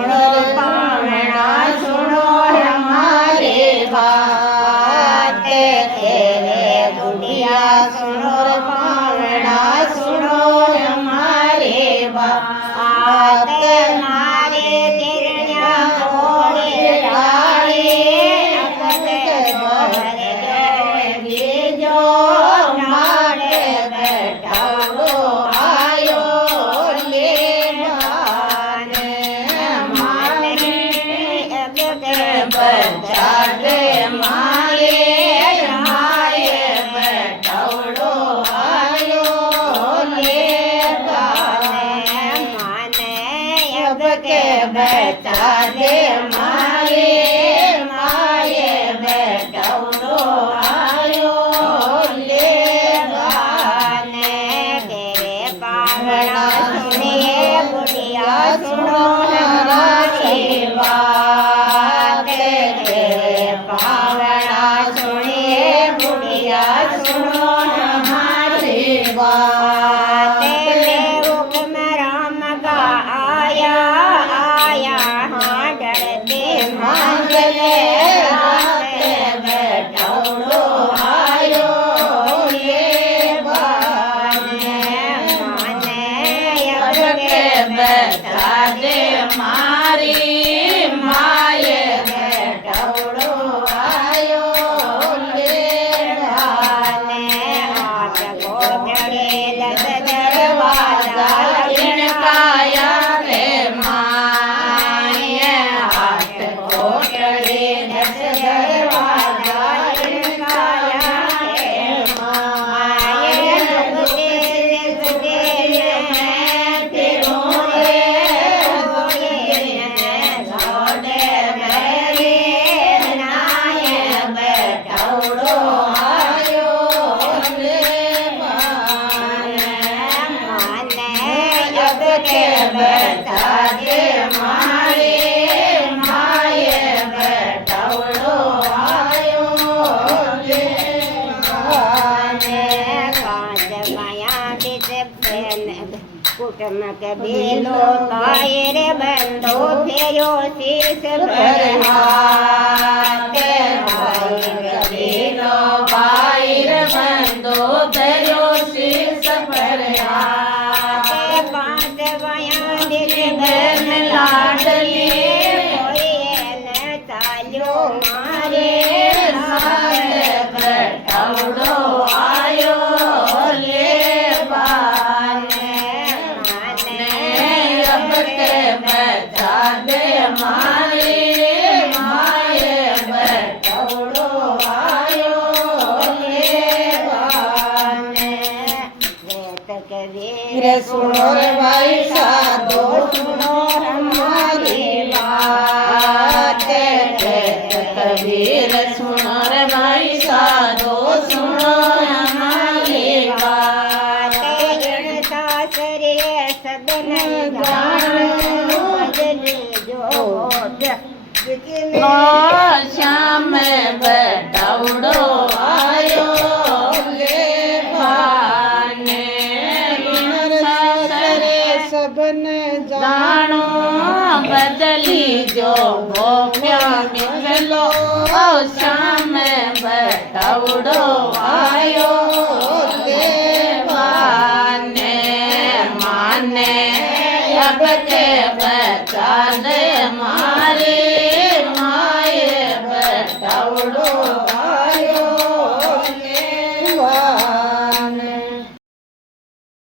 सुनो पावना सुनो हमारे बात तेरे बुढ़िया सुनो पावना सुनो हमारे बात मारे तिरनिया घोड़े डाले जो मारे बैठाओ आयो ले माने अब के बच्चा दे मारे माए बैठाओ आयो ले माने अब के बच्चा दे मारे माए बैठाओ आयो ले गाने तेरे पावना सुनिए बुढ़िया सुनो हमारी बात तेरे पावना सुनिए बुढ़िया सुनो हमारी बात तेरे हुक्म राम का आया आया हाँ डरते मांगले बैठाओ आयो ये बाने माने अब के बैठा दे मारी माये बैठाओ आयो ले बाने आप को चढ़े दस दरवाजा इनकाया रे माये हाथ को चढ़े दस दरवाजा इनकाया रे माये दुखे मैं फिरूं रे छोड़े मेरे नाये बैठाओ आयो ले माने अब के बैठा दे मारे माये बैठाओ आयो ले माने कांच माया बिच कुटुम के बेलो कायर बंदो फेरो शीस भर हाथ भाई बेलो बायर बंदो फेरो शीस भर हाथ पांच माया बिच बन लाडली कोई न चालो मारे साथ बैठाओ आयो ले बाने अब के बैठा दे मारे माये बैठाओ आयो ले बाने वेत के वीर सुनो रे भाई साधो सुनो हमारी बात वेत के वीर सुनो रे भाई साधो सुनो हमारी बात जन सासरे सदन जानो बदली जो श्याम बैठाओ आयो ले भाने सासरे सबन जानो बदली जो गोप्या मिलो श्याम बैठाओ आयो ले भाने माने अब के बचा दे मारे माये बैठाओ